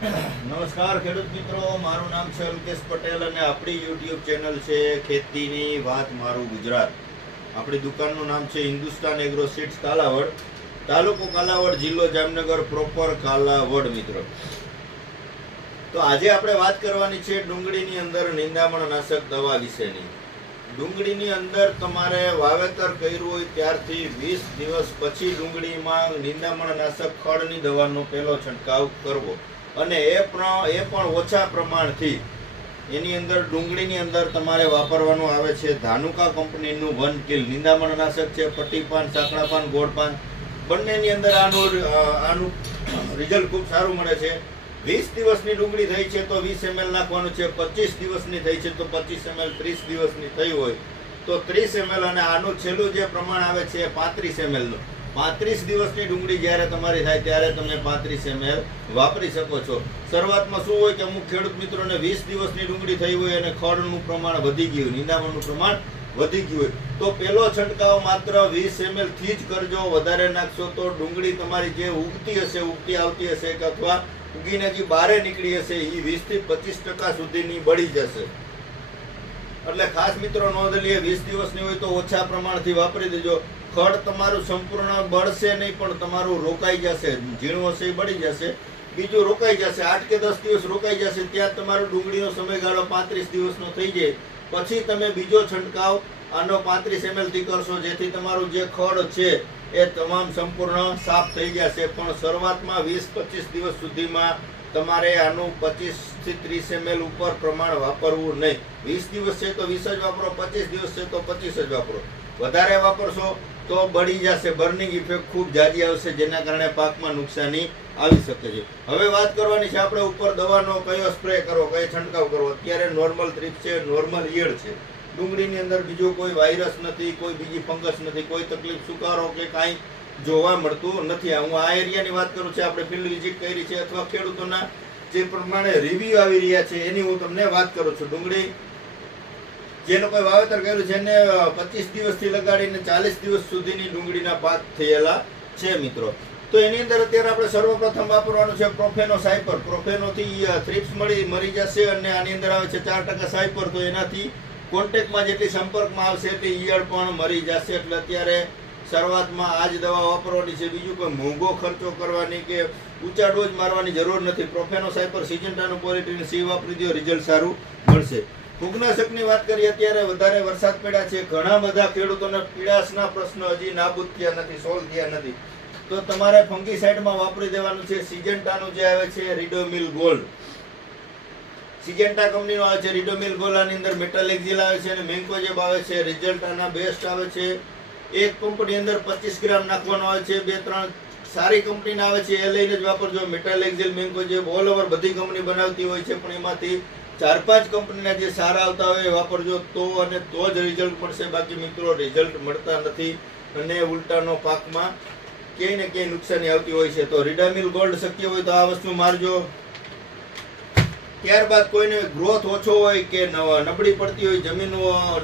નમસ્કાર, ખેડૂત મિત્રો. મારું નામ છે અલ્કેશ પટેલ અને આપણી યુટ્યુબ ચેનલ છે ખેતીની વાત મારું ગુજરાત. આપણી દુકાનનું નામ છે હિન્દુસ્તાન એગ્રો સીડ્સ કાલાવડ, તાલુકો કાલાવડ, જિલ્લો જામનગર પ્રોપર કાલાવડ, મિત્રો. તો આજે આપણે વાત કરવાની છે ડુંગળીની અંદર નિંદામણ નાશક દવા વિશેની. ડુંગળીની અંદર તમારે વાવેતર કર્યું હોય ત્યારથી વીસ દિવસ પછી ડુંગળીમાં નિંદામણ નાશક ખડની દવાનો પહેલો છંટકાવ કરવો. અને એ પ્ર- એ પણ ઓછા પ્રમાણથી. એની અંદર ડુંગળીની અંદર તમારે વાપરવાનું આવે છે. ધાનુકા કંપનીનું વન કિલ નિંદામણ નાશક છે પટ્ટી પાન ગોળપાન. પાન ગોળ પાન બંનેની અંદર આનું આનું રિઝલ્ટ ખૂબ સારું મળે છે. વીસ દિવસની ડુંગળી થઈ છે તો વીસ એમએલ નાખવાનું છે. પચીસ દિવસની થઈ છે તો પચીસ એમએલ ત્રીસ દિવસની થઈ હોય તો ત્રીસ એમએલ અને આનું છેલ્લું જે પ્રમાણ આવે છે પાંત્રીસ એમએલનું પાંત્રીસ દિવસની ડુંગળી જ્યારે તમારી થાય ત્યારે તમે પાંત્રીસ એમએલ વાપરી શકો છો. શરૂઆતમાં શું હોય કે અમુક ખેડૂત મિત્રોને વીસ દિવસની ડુંગળી થઈ હોય અને ખડનું પ્રમાણ વધી ગયું, નિંદામણનું પ્રમાણ વધી ગયું હોય. તો પેલો છંટકાવ માત્ર વીસ એમએલથી જ કરજો, વધારે નાખશો તો ડુંગળી તમારી જે ઉગતી હશે, ઉગતી આવતી હશે કે અથવા ઉગીને જે બારે નીકળી હશે એ વીસથી પચીસ ટકા સુધીની બળી જશે. એટલે ખાસ મિત્રો નોંધ લઈએ વીસ દિવસની હોય તો ઓછા પ્રમાણથી વાપરી દેજો. ખડ તમારું સંપૂર્ણ બળશે નહીં, પણ તમારું રોકાઈ જશે. ઝીણું હશે એ બળી જશે. બીજું રોકાઈ જશે. આઠ કે દસ દિવસ રોકાઈ જશે, ત્યાં તમારો ડુંગળીનો સમયગાળો પાંત્રીસ દિવસનો થઈ જાય. પછી તમે બીજો છંટકાવ આનો પાંત્રીસ એમએલથી કરશો, જેથી તમારું જે ખડ છે એ તમામ સંપૂર્ણ સાફ થઈ જશે. પણ શરૂઆતમાં વીસ પચીસ દિવસ સુધીમાં તમારે આનું પચીસથી ત્રીસ એમએલ ઉપર પ્રમાણ વાપરવું નહીં. વીસ દિવસ છે તો વીસ જ વાપરો, પચીસ દિવસ છે તો પચીસ જ વાપરો. વધારે વાપરશો તો બળી જશે, બર્નિંગ ઇફેક્ટ ખૂબ જાજી આવશે, જેના કારણે પાકમાં નુકસાની આવી શકે છે. હવે વાત કરવાની છે આપણે ઉપર દવાનો કયો સ્પ્રે કરવો, કયો છંટકાવ કરવો? અત્યારે નોર્મલ ટ્રીપ છે, નોર્મલ ઈયળ છે. ડુંગળીની અંદર બીજો કોઈ વાયરસ નથી, કોઈ બીજી ફંગસ નથી, કોઈ તકલીફ, સુકારો કે કાંઈ જોવા મળતું નથી. હું આ એરિયાની વાત કરું છું, આપણે ફિલ્ડ વિઝિટ કરી છે, અથવા ખેડૂતોના જે પ્રમાણે રિવ્યુ આવી રહ્યા છે, એની હું તમને વાત કરું છું. ડુંગળી જે લોકોએ વાવેતર કર્યું છે એને પચીસ દિવસથી લગાડીને ચાલીસ દિવસ સુધીની ડુંગળીના પાક થયેલા છે મિત્રો. તો એની અંદર અત્યારે આપણે સર્વપ્રથમ વાપરવાનું છે પ્રોફેનો સાયપર. પ્રોફેનોથી થ્રિપ્સ મળી, મરી જશે અને આની અંદર આવે છે ચાર ટકા સાયપર. તો એનાથી કોન્ટેક્ટમાં જેટલી સંપર્કમાં આવશે એટલી ઈયળ પણ મરી જશે. એટલે અત્યારે શરૂઆતમાં આ જ દવા વાપરવાની છે. બીજું કોઈ મોંઘો ખર્ચો કરવાની કે ઊંચા ડોઝ મારવાની જરૂર નથી. પ્રોફેનો સાયપર સિજન્ટાનું પોલિટીન સી વાપરી દો, રિઝલ્ટ સારું મળશે. ફૂગનાશકની વાત કરીએ અત્યારે વધારે વરસાદ પડ્યા છે. ઘણા બધા ખેડૂતોને પીડાશના પ્રશ્નો હજી નાબૂદ થયા નથી સોલ્વ થયા નથી. તો તમારે ફંગીસાઇડમાં વાપરી દેવાનું છે. સિજન્ટાનું જે આવે છે રીડોમિલ ગોલ્ડ સિજન્ટા કંપનીનો આવે છે રીડોમિલ ગોલ્ડ આની અંદર મેટલ એક્ઝિલ આવે છે અને મેન્કોજેબ આવે છે. રિઝલ્ટ આના બેસ્ટ આવે છે. એક પંપની અંદર પચીસ ગ્રામ નાખવાનો આવે છે. બે, ત્રણ સારી કંપનીના આવે છે. એ લઈને જ વાપરજો. Metalaxyl mancozeb all over બધી કંપની બનાવતી હોય છે, પણ એમાંથી ચાર પાંચ કંપનીના જે સારા આવતા હોય એ વાપરજો. તો અને તો જ રિઝલ્ટ મળશે. બાકી મિત્રો રિઝલ્ટ મળતા નથી. અને ઉલટાનો પાકમાં ક્યાંય ને ક્યાંય નુકસાની આવતી હોય છે. તો રીડામિલ ગોલ્ડ શક્ય હોય તો આ વસ્તુ મારજો. ત્યારબાદ કોઈને ગ્રોથ ઓછો હોય કે નબળી પડતી હોય, જમીન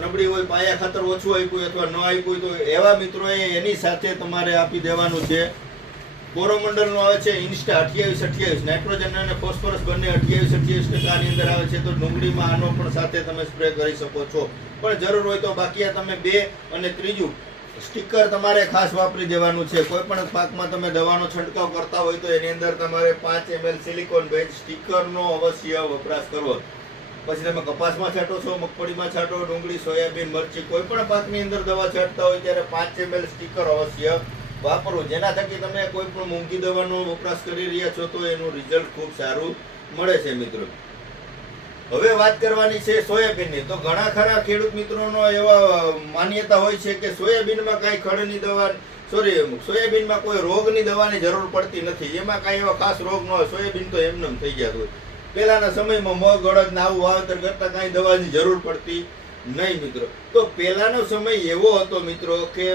નબળી હોય, પાયા ખાતર ઓછું આપ્યું અથવા ન આપ્યું તો એવા મિત્રોએ એની સાથે તમારે આપી દેવાનું છે. કોરોમંડળનું આવે છે, ઇન્સ્ટા અઠ્યાવીસ અઠ્યાવીસ. નાઇટ્રોજન અને ફોસ્ફરસ બંને અઠ્યાવીસ અઠ્યાવીસ ટકાની અંદર આવે છે. તો ડુંગળીમાં આનો પણ સાથે તમે સ્પ્રે કરી શકો છો. પણ જરૂર હોય તો બાકી આ તમે બે અને ત્રીજું સ્ટીકર તમારે ખાસ વાપરી દેવાનું છે. કોઈ પણ પાકમાં તમે દવાનો છંટકાવ કરતા હોય તો એની અંદર તમારે પાંચ એમએલ સિલિકોન બેઝ સ્ટીકરનો અવશ્ય વપરાશ કરવો. પછી તમે કપાસમાં છાંટો છો, મગફળીમાં છાંટો, ડુંગળી, સોયાબીન, મરચી, કોઈ પણ પાકની અંદર દવા છાંટતા હોય ત્યારે પાંચ એમએલ સ્ટીકર અવશ્ય વાપરવું જેના થકી તમે કોઈ પણ મોંઘી દવાનો વપરાશ કરી રહ્યા છો તો એનું રિઝલ્ટ ખૂબ સારું મળે છે મિત્રો. હવે વાત કરવાની છે સોયાબીનની. તો ઘણા ખરા ખેડૂત મિત્રોનો એવા માન્યતા હોય છે કે સોયાબીનમાં કાંઈ ખડની દવા સોરી સોયાબીનમાં કોઈ રોગની દવાની જરૂર પડતી નથી. એમાં કાંઈ એવા ખાસ રોગ ન હોય. સોયાબીન તો એમનેમ થઈ ગયા હોય. પહેલાના સમયમાં મગ, અડદ આવું વાવેતર કરતાં કાંઈ દવાની જરૂર પડતી નહીં, મિત્રો. તો પહેલાનો સમય એવો હતો, મિત્રો, કે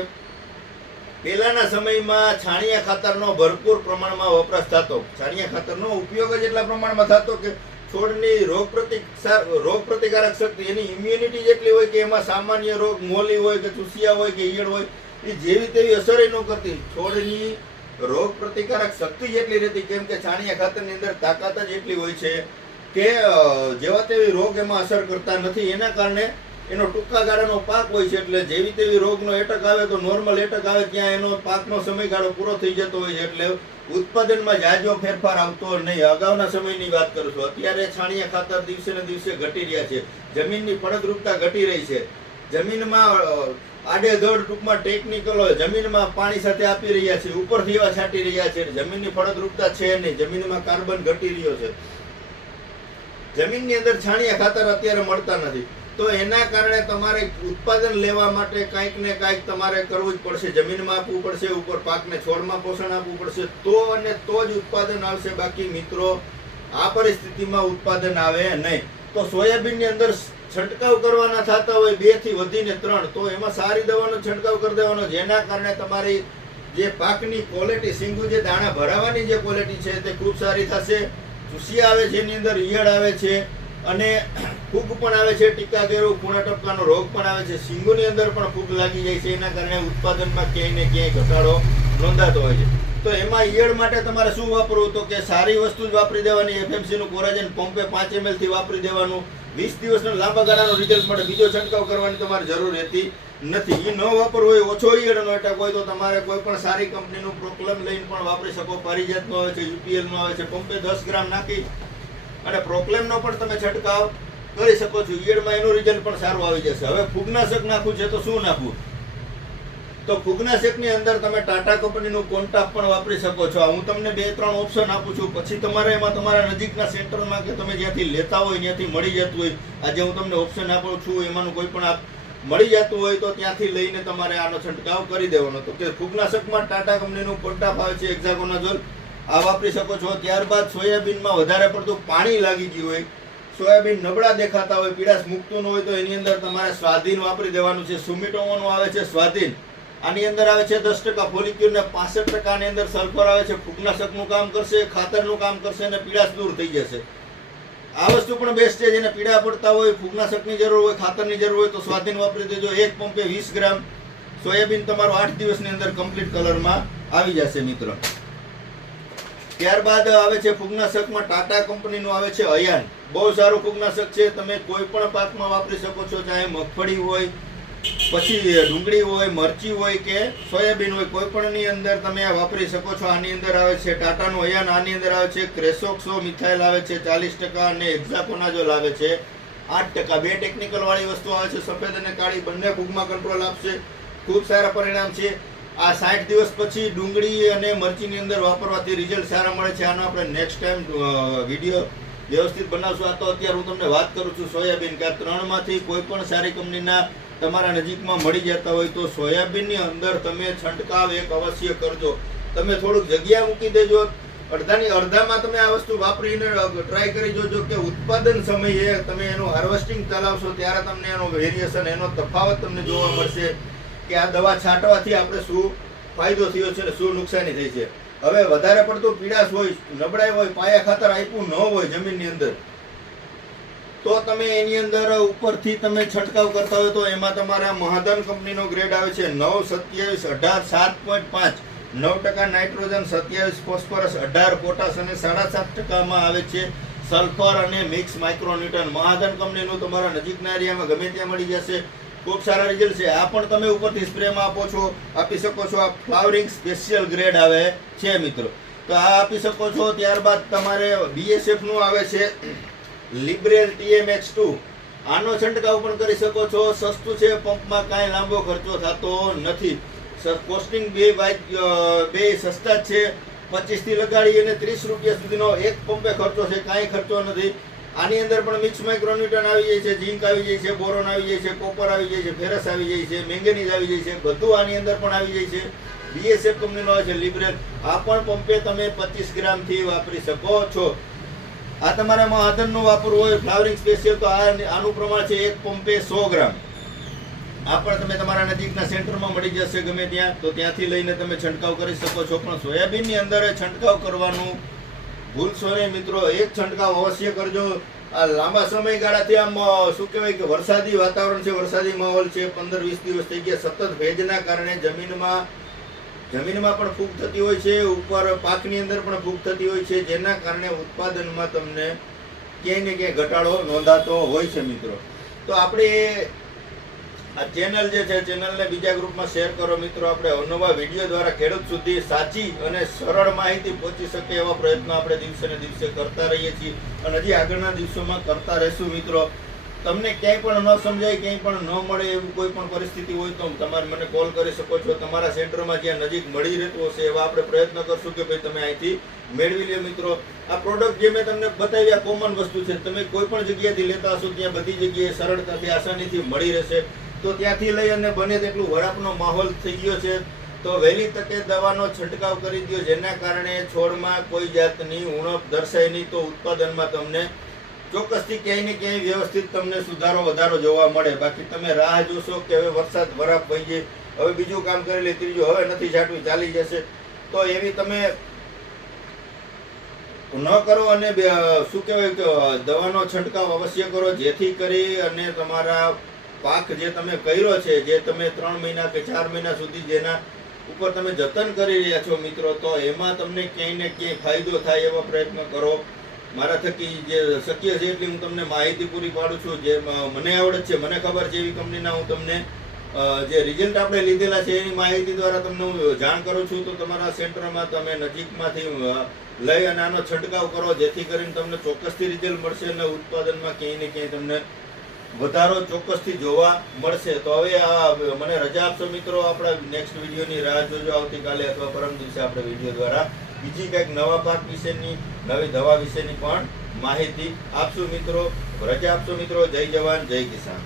પહેલાના સમયમાં છાણિયા ખાતરનો ભરપૂર પ્રમાણમાં વપરાશ થતો. છાણિયા ખાતરનો ઉપયોગ જ એટલા પ્રમાણમાં થતો કે છોડની રોગ પ્રતિકાર રોગ પ્રતિકારક શક્તિ, એની ઇમ્યુનિટી જેટલી હોય કે એમાં સામાન્ય રોગ, મોલી હોય કે ચૂસિયા હોય કે ઈયળ હોય, એ જેવી તેવી અસર ન કરતી. છોડની રોગ પ્રતિકારક શક્તિ જેટલી રહેતી, કેમ કે છાણિયા ખાતરની અંદર તાકાત જ એટલી હોય છે કે જેવા તેવી રોગ એમાં અસર કરતા નથી. એના કારણે એનો ટૂંકા ગાળાનો પાક હોય છે એટલે જેવી તેવી રોગનો એટક આવે તો નોર્મલ એટક આવે ત્યાં એનો પાકનો સમયગાળો પૂરો થઈ જતો હોય છે એટલે ઉત્પાદનમાં જાજો ફેરફાર આવતો નહીં. અગાઉના સમયની વાત કરું છું. અત્યારે છાણિયા ખાતર દિવસે ને દિવસે ઘટી રહ્યા છે. જમીનની ફળદ્રુપતા ઘટી રહી છે. જમીનમાં આડેધડ ટૂંકમાં ટેકનિકલ જમીનમાં પાણી સાથે આપી રહ્યા છે. ઉપરથી એવા છાંટી રહ્યા છે. જમીનની ફળદ્રુપતા છે નહીં. જમીનમાં કાર્બન ઘટી રહ્યો છે. જમીનની અંદર છાણિયા ખાતર અત્યારે મળતા નથી. તો એના કારણે તમારે ઉત્પાદન લેવા માટે કાંઈક ને કાંઈક તમારે કરવું જ પડશે. જમીનમાં આપવું પડશે, ઉપર પાકને છોડમાં પોષણ આપવું પડશે. તો અને તો જ ઉત્પાદન આવશે. બાકી મિત્રો, આ પરિસ્થિતિમાં ઉત્પાદન આવે નહીં. તો સોયાબીનની અંદર છંટકાવ કરવાના થતા હોય બેથી વધીને ત્રણ, તો એમાં સારી દવાનો છંટકાવ કરી દેવાનો. જેના કારણે તમારી જે પાકની ક્વોલિટી સિંગુ જે દાણા ભરાવાની જે ક્વોલિટી છે તે ખૂબ સારી થશે. ચૂસી આવે છે, એની અંદર ઈયળ આવે છે. અને ફૂગ પણ આવે છે, ટીકા ગેરો પૂણા ટપકાનો રોગ પણ આવે છે. સિંગુની અંદર પણ ફૂગ લાગી જાય છે, એના કારણે ઉત્પાદનમાં ક્યાંય ને ક્યાંય ઘટાડો નોંધાતો હોય છે. તો એમાં ઈયળ માટે તમારે શું વાપરવું? તો કે સારી વસ્તુ જ વાપરી દેવાની, એફએમસીનું કોરાજન પંપે પાંચ એમએલથી વાપરી દેવાનું. વીસ દિવસનો લાંબા ગાળાનો રિઝલ્ટ મળે બીજો છંટકાવ કરવાની તમારે જરૂર રહેતી નથી. એ ન વાપરવો હોય, ઓછો ઈયળનો એટેક હોય તો તમારે કોઈ પણ સારી કંપનીનું પ્રોક્લમ લઈને પણ વાપરી શકો. પારિજાતનો આવે છે યુપીએલનો આવે છે, પંપે દસ ગ્રામ નાખી અને પ્રોક્લેમનો પણ તમે છંટકાવ. કરી શકો છો. ઈયળમાં એનું રિઝલ્ટ પણ સારું આવી જશે. હવે ફૂગનાશક નાખવું છે તો શું નાખવું? તો ફૂગનાશકની અંદર તમે ટાટા કંપનીનું કોન્ટાપ પણ વાપરી શકો છો. હું તમને બે ત્રણ ઓપ્શન આપું છું. પછી તમારે એમાં તમારા નજીકના સેન્ટરમાં કે તમે જ્યાંથી લેતા હોય ત્યાંથી મળી જતું હોય, આજે હું તમને ઓપ્શન આપું છું, એમાંનું કોઈ પણ આપ મળી જતું હોય તો ત્યાંથી લઈને તમારે આનો છંટકાવ કરી દેવાનો. તો કે ફૂગનાશકમાં ટાટા કંપનીનું કોન્ટાપ આવે છે એક્ઝાગોનાઝોલ આ વાપરી શકો છો. ત્યારબાદ સોયાબીનમાં વધારે પડતું પાણી લાગી ગયું હોય. સોયાબીન નબળા દેખાતા હોય પીડાશ મૂકતું ન હોય, તો એની અંદર તમારે સ્વાધીન વાપરી દેવાનું છે. સુમિટોમોનું આવે છે સ્વાધીન. આની અંદર આવે છે દસ ટકા ફોલિક્યુલ ને પાસઠ ટકાની અંદર સલ્ફર આવે છે. ફૂગનાશકનું કામ કરશે, ખાતરનું કામ કરશે અને પીડાશ દૂર થઈ જશે. આ વસ્તુ પણ બેસ્ટ છે. જેને પીડા પડતા હોય, ફૂગનાશકની જરૂર હોય, ખાતરની જરૂર હોય, તો સ્વાધીન વાપરી દેજો. એક પંપે વીસ ગ્રામ સોયાબીન તમારું આઠ દિવસની અંદર કમ્પ્લીટ કલરમાં આવી જશે મિત્રો. ત્યારબાદ આવે છે ફૂગનાશકમાં ટાટા કંપનીનું આવે છે અયાન બહુ સારું ફૂગનાશક છે. તમે કોઈ પણ પાકમાં વાપરી શકો છો, ચાહે મગફળી હોય, પછી ડુંગળી હોય, મરચી હોય કે સોયાબીન હોય, કોઈ પણની અંદર તમે આ વાપરી શકો છો. આની અંદર આવે છે ટાટાનું અયાન આની અંદર આવે છે ક્રેસોક્સો, મિથાઇલ આવે છે ચાલીસ ટકા અને એક્ઝાકોનાજોલ આવે છે આઠ ટકા. બે ટેકનિકલ વાળી વસ્તુ આવે છે, સફેદ અને કાળી. બંને ફૂગમાં કંટ્રોલ આપશે. ખૂબ સારા પરિણામ છે. આ સાઠ દિવસ પછી ડુંગળી અને મરચીની અંદર વાપરવાથી રિઝલ્ટ સારા મળે છે. આનો આપણે નેક્સ્ટ ટાઈમ વીડિયો વ્યવસ્થિત બનાવશું. આ તો અત્યારે હું તમને વાત કરું છું સોયાબીન, કે આ ત્રણમાંથી કોઈ પણ સારી કંપનીના તમારા નજીકમાં મળી જતા હોય તો સોયાબીનની અંદર તમે છંટકાવ એક અવશ્ય કરજો. તમે થોડુંક જગ્યા મૂકી દેજો. અડધાની, અડધામાં તમે આ વસ્તુ વાપરીને ટ્રાય કરી જોજો કે ઉત્પાદન સમયે તમે એનું હાર્વેસ્ટિંગ ચલાવશો ત્યારે તમને એનો વેરિએશન એનો તફાવત તમને જોવા મળશે. કે આ દવા છાંટવાથી આપણે શું ફાયદો થયો છે ને શું નુકસાની થઈ છે? હવે વધારે પડતું પીડાશ હોય, નબળાઈ હોય, પાયા ખાતર આપ્યું ન હોય જમીનની અંદર, તો તમે એની અંદર ઉપરથી તમે છંટકાવ કરતા હોય તો એમાં તમારા મહાદન કંપનીનો ગ્રેડ આવે છે નવ સત્યાવીસ અઢાર સાત પોઈન્ટ પાંચ. નવ ટકા નાઇટ્રોજન, સત્યાવીસ ફોસ્ફરસ, અઢાર પોટાશ અને સાડા સાત ટકામાં આવે છે સલ્ફર અને મિક્સ માઇક્રોન્યુટન. મહાદન કંપનીનું તમારા નજીકના એરિયામાં ગમે ત્યાં મળી જશે. ખૂબ સારા રિઝલ્ટ છે. આ પણ તમે ઉપરથી સ્પ્રેમાં આપો છો. આપી શકો છો આ ફ્લાવરિંગ સ્પેશિયલ ગ્રેડ આવે છે મિત્રો. તો આ આપી શકો છો. ત્યારબાદ તમારે બીએસએફનું આવે છે. લિબરેલ ટીએમએક્સ ટુ આનો છંટકાવ પણ કરી શકો છો. સસ્તું છે, પંપમાં કાંઈ લાંબો ખર્ચો થતો નથી. કોસ્ટિંગ બે બે સસ્તા જ છે. પચીસથી લગાડી અને ત્રીસ રૂપિયા સુધીનો એક પંપે ખર્ચો છે. કાંઈ ખર્ચો નથી. આની અંદર પણ મિક્સ માઇક્રોન્યુટન આવી જાય છે ઝીંક આવી જાય છે બોરોન આવી જાય છે કોપર આવી જાય છે ફેરસ આવી જાય છે મેંગેનીઝ આવી જાય છે, બધું આની અંદર પણ આવી જાય છે. બીએસએફ કંપનીનો આવે છે લિબરેલ આ પણ પંપે તમે પચીસ ગ્રામથી વાપરી શકો છો. આ તમારે આધનનું વાપરવું હોય ફ્લાવરિંગ સ્પેશિયલ તો આનું પ્રમાણ છે એક પંપે સો ગ્રામ. આ પણ તમે તમારા નજીકના સેન્ટરમાં મળી જશે ગમે ત્યાં, તો ત્યાંથી લઈને તમે છંટકાવ કરી શકો છો. પણ સોયાબીનની અંદર છંટકાવ કરવાનું ભૂલશો નહીં મિત્રો, એક છંટકાવ અવશ્ય કરજો. આ લાંબા સમયગાળાથી આમ શું કહેવાય કે વરસાદી વાતાવરણ છે, વરસાદી માહોલ છે, પંદર વીસ દિવસ થઈ ગયા, સતત ભેજના કારણે જમીનમાં જમીનમાં પણ ફૂગ થતી હોય છે, ઉપર પાકની અંદર પણ ફૂગ થતી હોય છે, જેના કારણે ઉત્પાદનમાં તમને ક્યાંય ને ક્યાંય ઘટાડો નોંધાતો હોય છે મિત્રો. તો આપણે આ ચેનલ જે છે ચેનલને બીજા ગ્રુપમાં શેર કરો મિત્રો. આપણે અવનવા વીડિયો દ્વારા ખેડૂત સુધી સાચી અને સરળ માહિતી પહોંચી શકે એવા પ્રયત્નો આપણે દિવસે ને દિવસે કરતા રહીએ છીએ અને હજી આગળના દિવસોમાં કરતા રહેશું મિત્રો. તમને ક્યાંય પણ ન સમજાય, ક્યાંય પણ ન મળે એવું કોઈ પણ પરિસ્થિતિ હોય તો તમારે મને કોલ કરી શકો છો. તમારા સેન્ટરમાં જ્યાં નજીક મળી રહેતું હશે એવા આપણે પ્રયત્ન કરશું કે ભાઈ તમે અહીંથી મેળવી લ્યો મિત્રો. આ પ્રોડક્ટ જે મેં તમને બતાવી આ કોમન વસ્તુ છે. તમે કોઈ પણ જગ્યાએથી લેતા હશો, ત્યાં બધી જગ્યાએ સરળતાથી, આસાનીથી મળી રહેશે. તો ત્યાંથી લઈ અને બને તેટલું વરાપનો માહોલ થઈ ગયો છે. તો વહેલી તકે દવાનો છંટકાવ કરી દો જેના કારણે છોડમાં કોઈ જાતની ઉણપ દર્શાય નહીં તો ઉત્પાદનમાં તમને ચોક્કસથી ક્યાંય ને ક્યાંય વ્યવસ્થિત તમને સુધારો, વધારો જોવા મળે. બાકી તમે રાહ જોશો કે હવે વરસાદ વરાપ વહી જાય હવે બીજું કામ કરી લે, ત્રીજું હવે નથી, છાંટવી ચાલી જશે. તો એવી તમે ન કરો અને શું કહેવાય કે દવાનો છંટકાવ અવશ્ય કરો. જેથી કરી અને તમારા પાક જે તમે કર્યો છે, જે તમે ત્રણ મહિના કે ચાર મહિના સુધી જેના ઉપર તમે જતન કરી રહ્યા છો મિત્રો, તો એમાં તમને ક્યાંય ને ક્યાંય ફાયદો થાય એવા પ્રયત્ન કરો. મારા થકી જે શક્ય છે એટલી હું તમને માહિતી પૂરી પાડું છું. જે મને આવડત છે, મને ખબર છે એવી કંપનીના હું તમને જે રિઝલ્ટ આપણે લીધેલા છે એની માહિતી દ્વારા તમને હું જાણ કરું છું. તો તમારા સેન્ટરમાં તમે નજીકમાંથી લઈ અને આનો છંટકાવ કરો, જેથી કરીને તમને ચોક્કસથી રિઝલ્ટ મળશે અને ઉત્પાદનમાં ક્યાંય ને ક્યાંય તમને વધારો ચોક્કસથી જોવા મળશે. તો હવે આ મને રજા આપશો મિત્રો, આપણા નેક્સ્ટ વિડીયોની રાહ જોજો આવતીકાલે અથવા પરમ દિવસે આપણે વીડિયો દ્વારા. બીજી કંઈક નવા પાક વિશેની, નવી દવા વિશેની પણ માહિતી આપશું મિત્રો. રજા આપશો મિત્રો. જય જવાન, જય કિસાન.